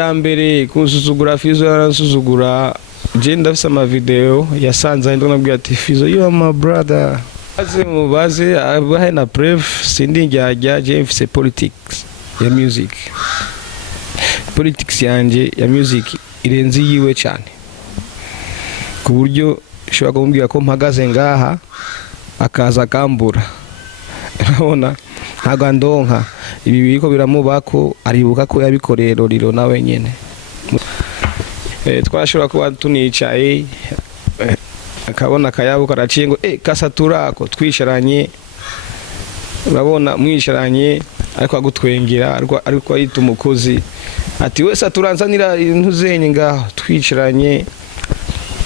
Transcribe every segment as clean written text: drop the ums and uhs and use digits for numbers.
ya mbere kunsuzugura Fizo yaransuzugura je ndafise ama video yasanze ndo nabwiye ati Fizo you are my brother mubaze abahe na preuve sindi njyajya je mfise politics ya music yanje ya music irenze yiwe cyane ku buryo shobora kumbwira ko mpagaze ngaha akaza kambura urabona ntago ndonka ibi biko biramubako aribuka ko yabikoreye Roriro nawe nyene twashobora kuba tunicaye akabona akayabu karaciye ngo kasaturako twisharanye urabona mwisharanye ariko agutwengira ariko yita umukozi ati we saturanzanira ntuzenye ngaho twisharanye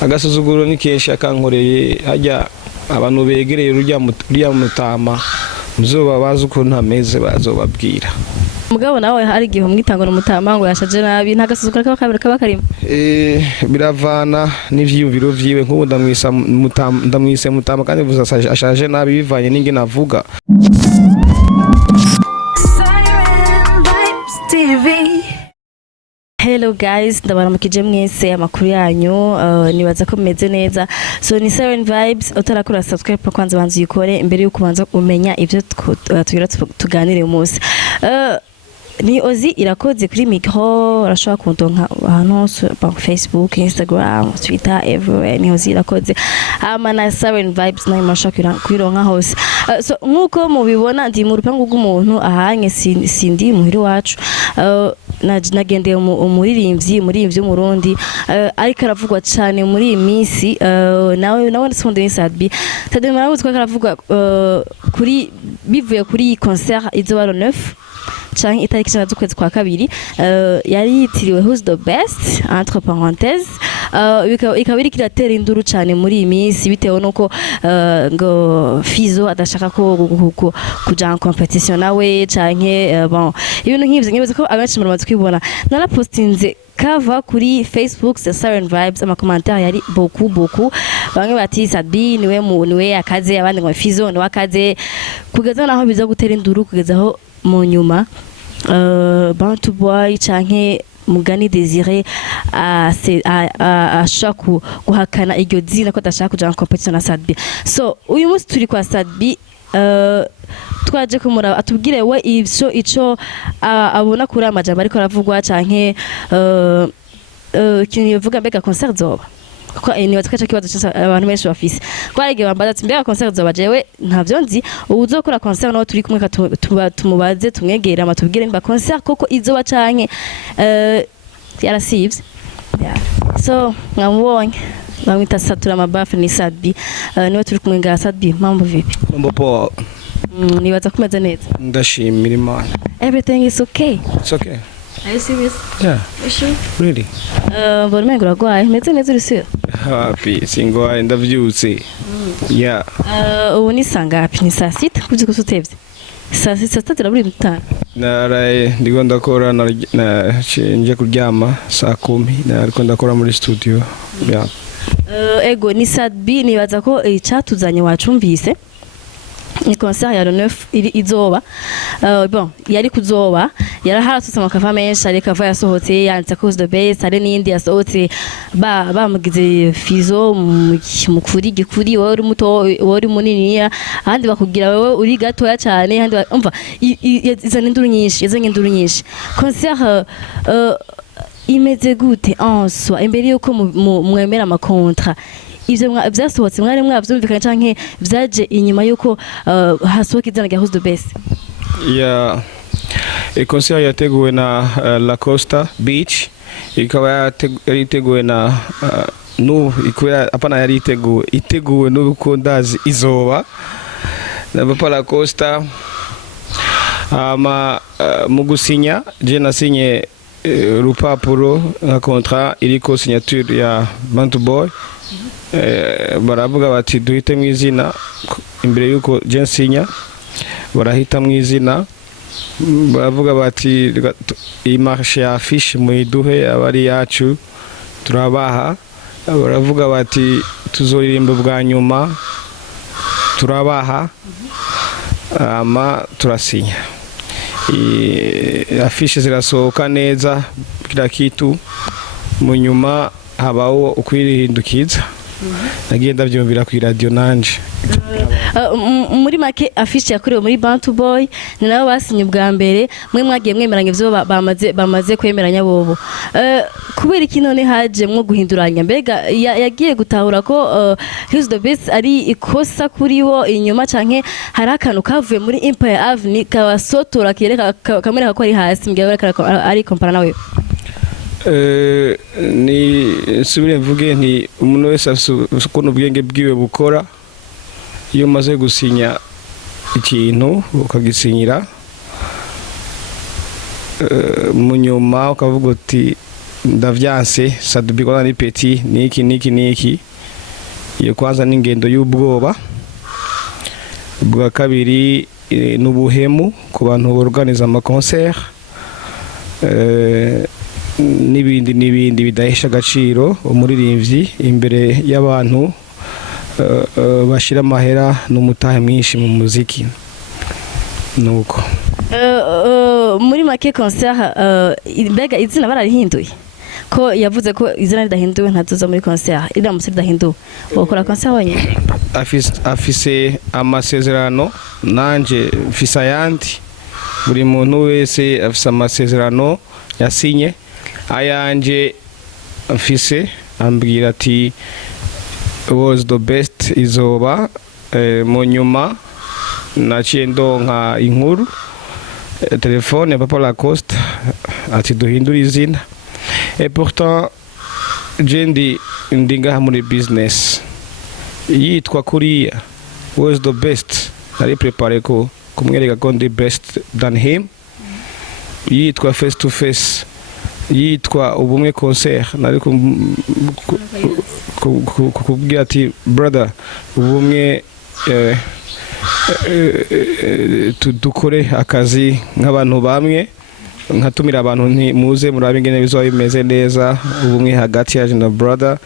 agasuzuguro ni kenshi akankoreye hajya abantu begereye urya mutama muzoba bazi uko ntameze bazobabwira mugabo nawe hari gihe umwitangana umutama ngo yashaje nabi ntagasuzugura kaba karimo biravana n'ivyiyumviro vyiwe nk'ubu ndamwise mutama kandi vuza ashaje nabi bivanye n'inge navuga Hello guys, ndabaramukije mwese amakuru yanyu nibaza ko meze neza. So ni Siren Vibes, utarakora subscribe kwanza banzu yikore imbere yo kubanza umenya ivyo tuganire umunsi. Ni Ozi irakoze kuri micro arashobora kundonka ahantu pa Facebook, Instagram, Twitter, everywhere. Ni Ozi irakoze na Siren Vibes nayo mashaka kwironka hose. So nkuko mubibona ndi mu rupangu rw'umuntu ahanye sindi muhiri wacu. Nagendeye umuririmbyi Murundi ariko aravugwa cyane muri iyi minsi nawe nsonde ni Sadbi tademara utwa karavugwa kuri bivuye kuri concert izoba le 9 canke itariki 7 z'ukwezi kwa kabiri yari yitiriwe Who's the Best entre parenthèses ikaba iri kiratera induru cyane muri iyi minsi bitewe nuko ngo Fizo adashaka ko kuja en competition nawe canke bon ibintu nk'ivyo ngibaza ko abenshi muramaze kwibona narapostinze kava kuri Facebook the Siren Vibes ama commentaire yari beaucoup bamwe bati Sadbi niwe akaze abandi ngo Fizo niwe akaze kugeza naho biza gutera induru kugeza aho mu nyuma Bantu Boy canke Mugani Desire ashaka guhakana iryo zina ko adashaka kuja en competition na Sadbi. So uyu munsi turi kwa Sadbi twaje kumura atubwire we ico abona kuri amajambo ariko aravugwa canke kintu yovuga mbega concert zoba ko nibaza ko kibazo cyose abantu benshi bafise kwarege bambaza ati mbega concert zoba jewe ntavyo nzi uzokora concert nawe turi kumwe tumubaze tumwegera amatubwire mba concert koko izoba canke yarasivye so ngamubonye bamwita Satura Mabafu ni Sadbi niwe turi kumwe nga Sadbi mambo vipi mambo poa nibaza kumeze neza ndashimira Imana everything is okay it's okay. Are you serious? Yeah. You sure? Really? Bonne uragwaye meze neza uri sure? Happy singwaye ndavyutse. Yeah. Ubu ni sangapi ni saa 6 kuzi ko tutevye. Saa 6 turaburi mutana. Naraye ndigo ndakora na nje kuryama saa 10 nariko ndakora muri studio. Yeah. Ego ni Sadbi nibaza ko icatuzanye wacumvise. Ni concert ya le 9 izoba bon yari kuzoba yaraharatse amakava menshi ariko ava yasohotse yanditse Who's the Best ari n'indi yasohotse bamugize Fizo mukuri gikuri wari muto wari munini ahandi bakugira wewe uri gatoya cyane ahandi umva izana induru nyinshi concert imeze gute en soi imbere yuko mwemera amakontra ivyo vyasohotse mwari mwavyumvikanye canke vyaje inyuma yuko hasohoka izana rya Who's the Best. Yeah. Concert yateguwe na La Costa Beach ikaba yariteguwe na ikora apana yari iteguwe n'uko ndazi izoba na Papa La Costa mu gusinya je nasinye rupapuro na contrat iriko signature ya Bantu Boy baravuga bati duhite mwizina imbere yuko je nsinya barahita mwizina baravuga bati iyi marche ya affiche muiduhe abari yacu turabaha baravuga bati tuzoririmba bwa nyuma turabaha turasinya afishe zirasohoka neza kila kitu mu nyuma habaho ukwihindukiza nagiye ndavyumvira ku radio nanje muri make afishe yakorewe muri Bantu Boy ni nabo basinye ubwa mbere mwe mwagiye mwemeranya ivyo bamaze kwemeranya bobo kubera iki none haje mwo guhinduranya mbega yagiye gutahura ko He's the Best ari ikosa kuri wo inyuma canke hari akantu kavuye muri Empire Avenue kabasotora kereka kamera ko ari hasi mbega ari compara nawe ni subire mvuge nti umuntu wese ukuntu ubwenge bwiwe bukora iyo umaze gusinya ikintu ukagisinyira mu nyuma ukavuga uti ndavyanse sadubikwa ni petit niki iyo kwanza n'ingendo y'ubwoba bwa kabiri n'ubuhemu ku bantu organize ama concert n'ibindi bidahesha agaciro umuririmbyi imbere y'abantu bashira amahera n'umutahe mwinshi mu muziki nuko muri make concert mbega izina bararihinduye ko yavuze ko izina ridahinduwe ntazoza muri concert iramutse ridahinduwe wakora concert wonyine afise amasezerano nanje mfise ayandi buri muntu wese afise amasezerano yasinye ayanje mfise ambwira ati was the best izoba mu nyuma naciye ndonka inkuru telefone Papa Lacoste ati duhindura izina et pourtant jendi ndinga muri business yitwa kuriya was the best nari prepare ko kumwereka ko ndi best than him yitwa face to face yitwa ubumwe concert nari kubwira ati brother ubumwe dukore akazi nk'abantu bamwe nkatumira abantu muze murabe ingene bizoba bimeze neza ubumwe hagati ya na brother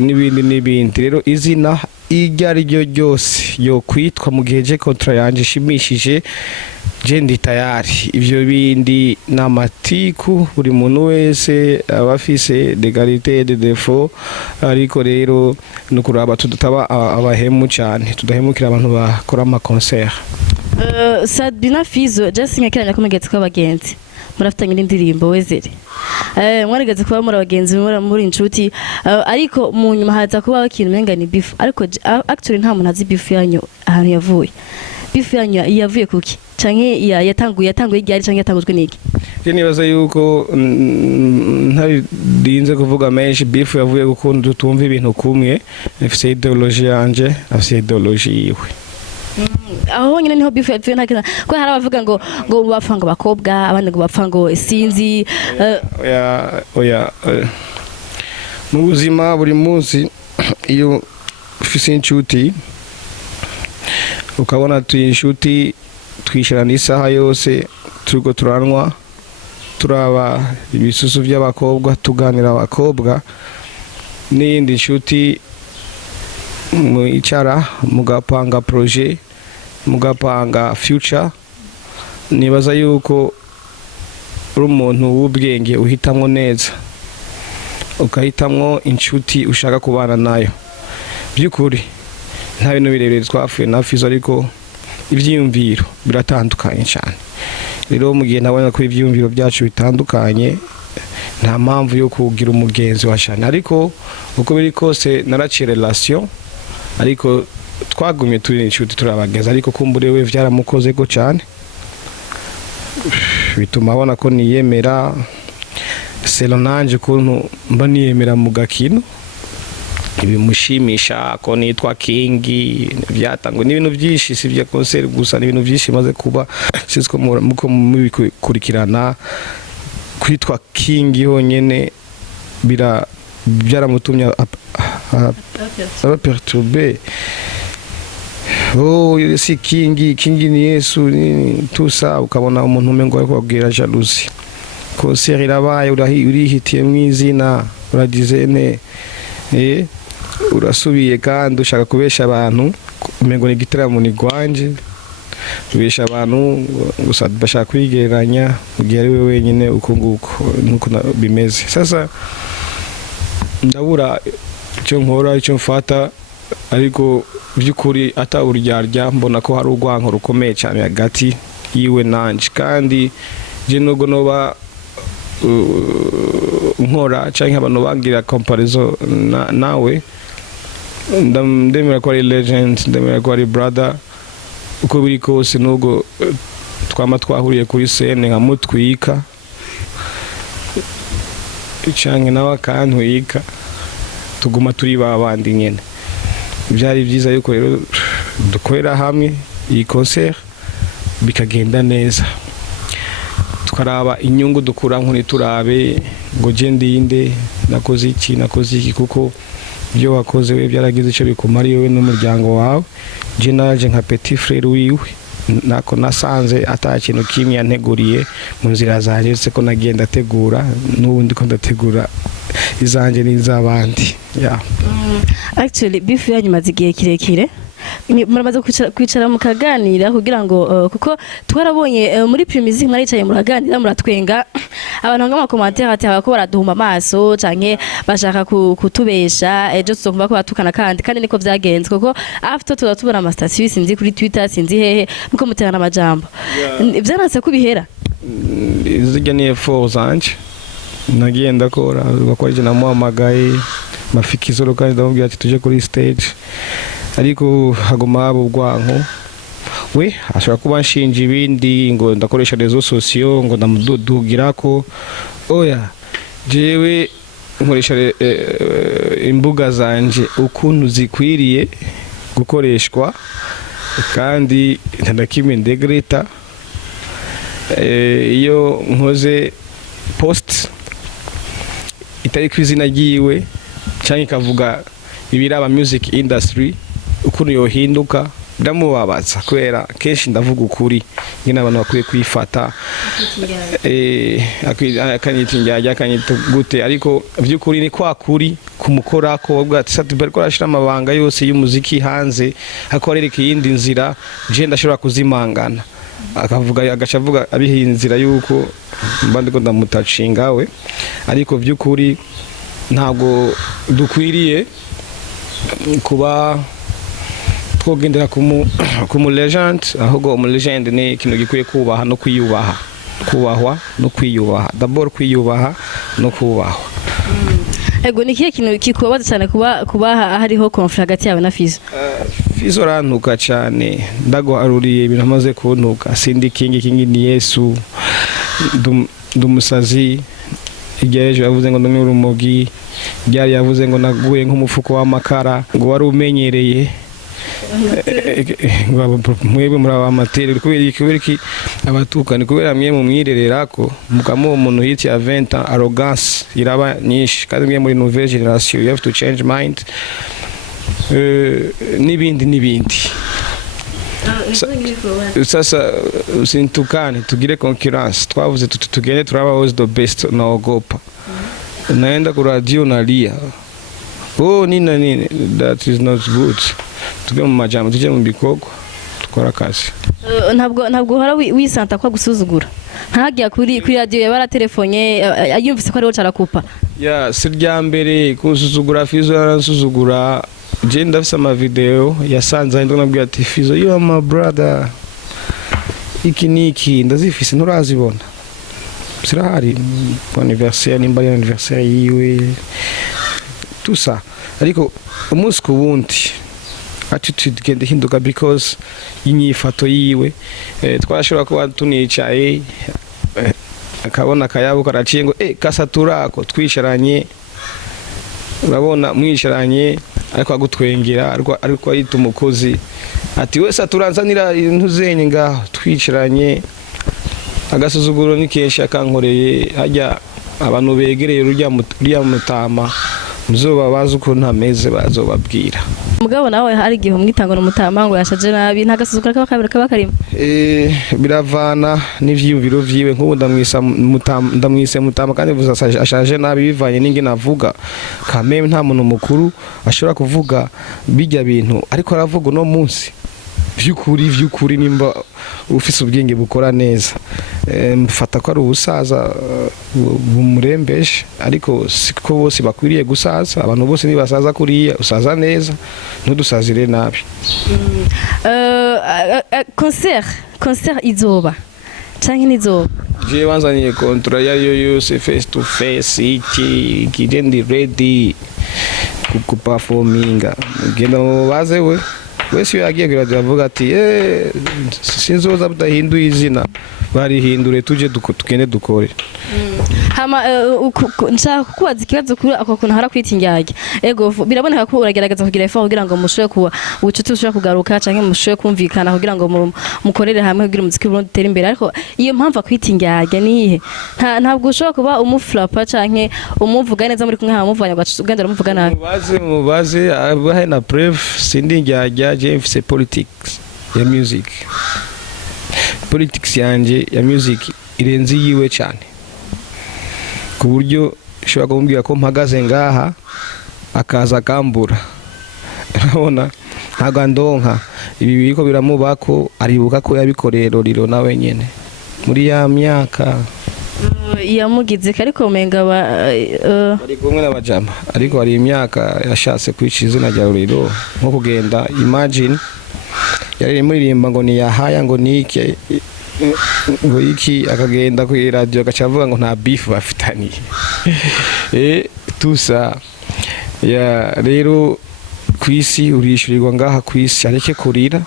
n'ibindi rero izina iryo ari ryo ryose yo kwitwa mu gihe je kontra yanje ishimishije je ndi tayari ivyo bindi n'amatiku buri muntu wese abafise d'égalité de défaut ariko rero nukuraba tudutaba abahemu cyane tudahemukira abantu bakora ama concert Sabina Fizo just nkekiranya ko mugetse kw'abagenzi murafitanye n'indirimbo wezere mwarigeze kuba muri abagenzi muri inshuti ariko mu nyuma haza kuba ikintu menga ni beef ariko actually nta muntu azi beef yanyu ahantu yavuye beef yanyu yavuye kuki canke yatanguye iryari canke yatangujwe niki nibaza yuko ntari kuvuga menshi beef yavuye kuko tutumva ibintu kumwe afise ideology yanje afise ideology yiwe aho nyine niho beef yavuye nta ko hari abavuga ngo bapfa ngo bakobwa abandi ngo bapfa ngo sinzi oya mu buzima buri munsi iyo ufise inshuti ukabona inshuti twishirana isaha yose turiko turanwa turaba ibisusu by'abakobwa tuganira abakobwa n'indi inshuti mu icara mugapanga projet mugapanga future nibaza yuko uri umuntu w'ubwenge uhitamwo neza ukahitamwo inshuti ushaka kubana nayo by'ukuri nta bintu birebire twafuye na Fizo ariko ivyiyumviro biratandukanye cyane rero mu gihe nabona ko ivyiyumviro byacu bitandukanye nta mpamvu yo kugira umugenzi wa cyane ariko uko biri kose naraciye relation ariko twagumye turi inshuti turabageza ariko kumbure we vyaramukoze ko cyane bituma abona ko niyemera selonanje kuntu mba niyemera mu gakino ibimushimisha ko nitwa Kingi byatangwa n'ibintu byinshi si bya concert gusa n'ibintu byinshi maze kuba siko muko mubikurikirana kwitwa Kingi honyene byaramutumye perturbé si Kingi ni Yesu tout ça ukabona umuntu umengo ariko kubwira jalousie concert irabaye urihitiye mwizina uradizene urasubiye kandi ushaka kubesha abantu umengo ni gitaramo ni gwanje tubesha abantu gusa bashaka kwigereranya mu gihe ari we wenyine uko nguko nuko bimeze. Sasa ndabura icyo nkora icyo mfata, ariko by'ukuri ata uryarya mbona ko hari urwanko rukomeye cyane hagati yiwe nanje, kandi je nubwo noba nkora cyangwa abantu bangira comparison nawe, ndemera ko ari legend, ndemera ko ari brother, uko biri kose nubwo twama twahuriye kuri scene nkamutwika cyangwa nawe akantwika, tuguma turi babandi nyene. Byari byiza yuko rero dukorera hamwe iyi concert bikagenda neza, tukaraba inyungu dukura nkuri turabe ngo je ndinde nakoze iki, kuko ibyo wakoze we byaragize icyo bikumariye wowe n'umuryango wawe. Je naje nka petit frère wiwe nako nasanze atakintu kimwe yanteguriye mu nzira zanje, se ko nagenda tegura n'ubundi ko ndategura izanje n'izabandi. Actually beef yanyu maze igihe kirekire, muramaze kwicara mukaganira kugira ngo kuko twarabonye muri Primusic mwaricaye muraganira muratwenga, abantu ngama commentaire ati abako baraduhuma amaso canke bashaka kutubesha, ejo tuzokumva ko batukana kandi niko byagenze, kuko after turatubona ama status sinzi kuri Twitter sinzi hehe muko muterana amajambo. Byanase kubihera izijya ni effort zanje nagenda kora bakora namuhamagaye mafikizoro kandi ndamubwira ati tuje kuri stage, ariko hagoma abo bwanko we ashobora kuba nshinja ibindi ngo ndakoresha rezo sociaux ngo ndamudugira ko oya jewe nkoresha imbuga zanje ukuntu zikwiriye gukoreshwa, kandi ndakimwe ndegreta iyo nkoze post itari kwizina giwe cyangwa ikavuga ibiraba music industry ukuntu yohinduka, ndamubabaza kubera kenshi ndavuga ukuri nyine abantu bakwiye kwifata akanyitinjya akanyita gute, ariko by'ukuri ni kwa kuri kumukora ko ubwo ati satubere ko arashira amabanga yose y'umuziki hanze akorereka yindi nzira je ndashobora kuzimangana, akavuga agashavuga abihinzira yuko mbandi ko ndamutacinga we, ariko by'ukuri ntabwo dukwiriye kuba twogendera kumu legend, ahubwo umu legend ni ikintu gikwiye kubaha no kwiyubaha, kubahwa no kwiyubaha, d'abord kwiyubaha no kubahwa. Ego ni kiye kintu kikubaza cyane kuba hariho conflict hagati yawe na Fizo? Fizo rantuka cyane, ndagoharuriye ibintu amaze kuntuka, sindi kingi ni Yesu, ndumusazi, igihe ejo yavuze ngo ndumwe urumogi, byari yavuze ngo naguye nk'umufuko w'amakara, ngo wari umenyereye mwebwe muri abamateri kubera iki abatukani, kubera mwe mu mwirerera ko mukamo umuntu hiti ya 20 ans arrogance iraba nyinshi, kandi mwe muri nouvelle generation you have to change mind n'ibindi. Sasa usintukane, tugire concurrence, twavuze tugende turaba always the best, naogopa naenda ku radio nalia nini, that is not good. Tujye mu majambo, tujye mu bikoko, tukora akazi. Ntabwo uhora wisanta kwa gusuzugura, ntagiye kuri radio yabaratelefone yumvise ko ari wo carakupa sirya mbere kusuzugura Fizo yarasuzugura. Je ndafise ama video yasanze ndo nabwiye ati Fizo you are my brother, iki ndazifise nturazibona, sirahari anniversaire nimba ya anniversaire yiwe tout ça, ariko umunsi ku wundi attitude gende hinduka because inyifato yiwe. Twashobora kuba tunicaye akabona kayabo karaciye ngo kasaturako twisharanye, urabona mwisharanye ariko agutwengera, ariko arita umukozi ati we saturanzanira ntuzenye ngaho twicaranye, agasuzuguro ni kenshi akankoreye. Hajya abantu begereye rya mutama muzoba bazi uko ntameze bazobabwira. Mugabo nawe hari igihe umwitanga n'umutama ngo yashaje nabi, ntagasuzugura kaba karimo. Biravana n'ivyiyumviro vyiwe, nk'ubu ndamwise mutama kandi vuza ashaje nabi bivanye n'inge navuga, kameme nta muntu mukuru ashobora kuvuga bijya bintu, ariko aravuga no munsi vy'ukuri nimba ufise ubwenge bukora neza mfata ko ari ubusaza bumurembeje, ariko siko bose bakwiriye gusaza. Abantu bose nibasaza kuriya usaza neza, ntudusazire nabi. concert izoba canke nizoba? Je banzaniye kontra yariyo yose face to face, iki ndi ready kuperforminga. Genda mubaze we wese yagiye kwiradio avuga ati sinzoza budahinduye izina, barihindure tuje tugende dukore. Hama nshaka kubaza ikibazo kuri ako kuntu hara kwitingyage. Ego biraboneka ko uragerageza kugira effort kugira ngo mushobore kuba ubucuti bushobora kugaruka canke mushobore kumvikana kugira ngo mukorere hamwe kugira umuziki w'Uburundi utere imbere, ariko iyo mpamvu kwitingyage nihe? Ntabwo ushobora kuba umuflapa canke umuvuga neza muri kumwe hamuvanya ugenda umuvuga nabi. Mubaze abahe na preuve sindi ngyage. Je mfise politics ya music. Politics yanje ya music irenze yiwe cyane, ku buryo shobora kumubwira ko mpagaze ngaha akaza akambura. Urabona ntabwo andonka ibi biriko biramubako, aribuka ko yabikoreye Roriro nawe nyene muri ya myaka yamugize, ariko umenga bari kumwe n'abajama, ariko hari imyaka yashatse kwica izina rya Roriro, nko kugenda imagine yari muririmba ngo ni yahaya ngo nike ngo iki, akagenda ku radio agacavuga ngo nta beef bafitaniye. Tusa ya rero kwisi urishurirwa ngaha kwisi, areke kurira.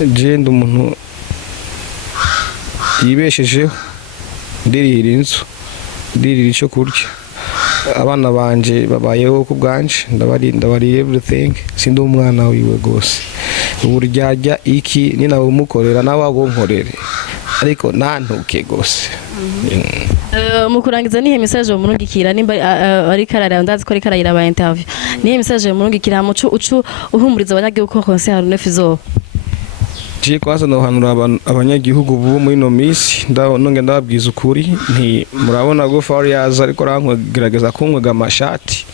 Je ndi umuntu yibeshejeho, ndirira inzu, ndirira icyo kurya, abana banje babayeho ku bwanje, ndabari everything. Sindi umwana wiwe gose uburyarya iki ni nawe umukorera nawe abonkorere, ariko nantuke gose. Mu kurangiza nihe message umurungikira nimba ari karara ndazi ko ari karayira ba interview, nihe message umurungikira muco uhumuriza abanyagihugu ko concert nefizo? Je kwaza no hanura abanyagihugu bo muri no miss nonge ndababwiza ukuri nti murabona go Farias ariko rankogerageza kunkwega amashati,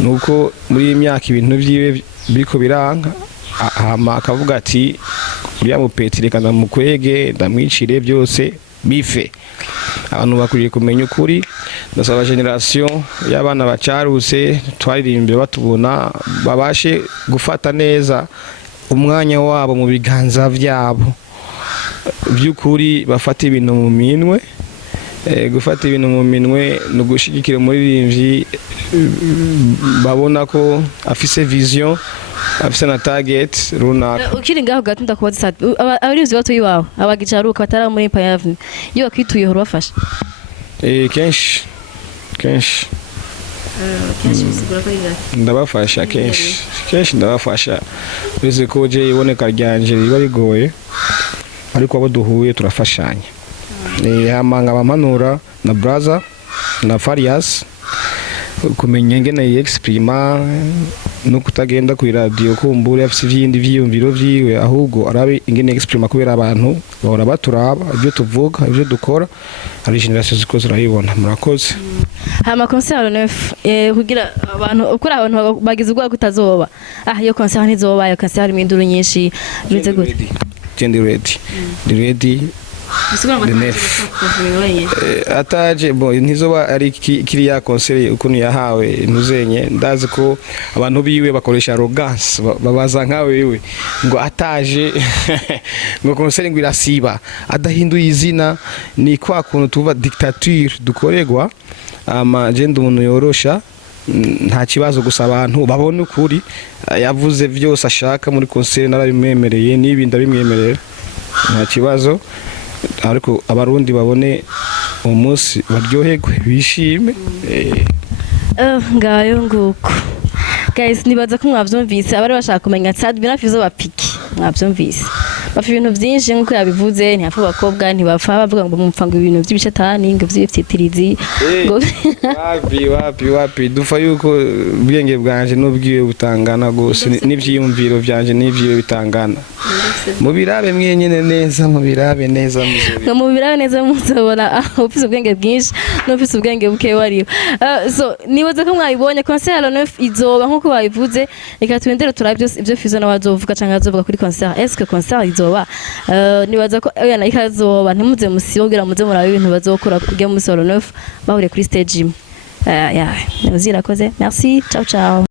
nuko muri imyaka ibintu byiwe biriko biranga, hama akavuga ati uriya mupetire kandi mukwege ndamwicire byose bife. Abantu bakwiriye kumenya ukuri. Ndasaba generation y'abana bacaruse twaririmbe batubona babashe gufata neza umwanya wabo mu biganza byabo, by'ukuri bafata ibintu mu minwe. Gufata ibintu mu minwe no gushigikira umuririmbyi babona ko afise vision, afise na target runaka. Ukiri ngaho gatunda kubaza sat abarizi bato yiwawe abagicaruka batara muri Empire Avenue iyo bakwituye horo bafasha kenshi bisigura ko ndabafasha kenshi ndabafasha, bize ko je iboneka ryanje riba rigoye, ariko abo duhuye turafashanya. Hamanga bamanura na brother na Farias kumenya ngene yexprima no kutagenda ku radio kumbura afise vyindi vyiyumviro vyiwe, ahubwo arabe ingene exprima kubera abantu bahora baturaba ibyo tuvuga ibyo dukora, ari generation zikoze urayibona. Murakoze. Hama concert neuf kugira abantu ukuri abantu bagize ubwo kutazoba iyo concert ntizoba, iyo concert harimo induru nyinshi bize gute? Ndi ready ataje bo ntizoba ari kiriya concert ukuntu yahawe ntuzenye. Ndazi ko abantu biwe bakoresha arrogance, babaza nkawe wiwe ngo ataje ngo concert ngo irasiba adahinduye izina. Ni kwa kuntu tuva dictature dukoregwa. Agenda umuntu yorosha, nta kibazo gusa abantu babone ukuri yavuze byose ashaka muri concert, narabimwemereye nibi ndabimwemerera, nta kibazo. Ariko abarundi babone umunsi baryoherwe bishime. Ngayo nguko guys, nibaza ko mwavyumvise abari bashaka kumenya Sad Binafizo bapiki, mwavyumvise bapfa ibintu byinshi nk'uko yabivuze ntihapfa abakobwa ntibapfa bavuga ngo mupfa ngo ibintu by'ibishatani ngo by'ibititirizi ngo wapi dufa yuko ubwenge bwanje n'ubwiwe butangana gose n'ivyiyumviro byanje n'ivyiwe bitangana mubirabe mwenyene neza mubirabe neza muzobona ufise ubwenge bwinshi n'ufise ubwenge buke wariwe so nibaza ko mwabibonye concert ya 9 izoba nk'uko babivuze reka twendere turabe byose ibyo Fizo nawe azovuga cyangwa azovuga kuri concert est-ce que concert izoba nibaza ko yana ikazoba ntimuze musibwira muze murabe ibintu bazokora kujya muri solo 9 bahuriye kuri stage imwe ya uzirakoze merci ciao ciao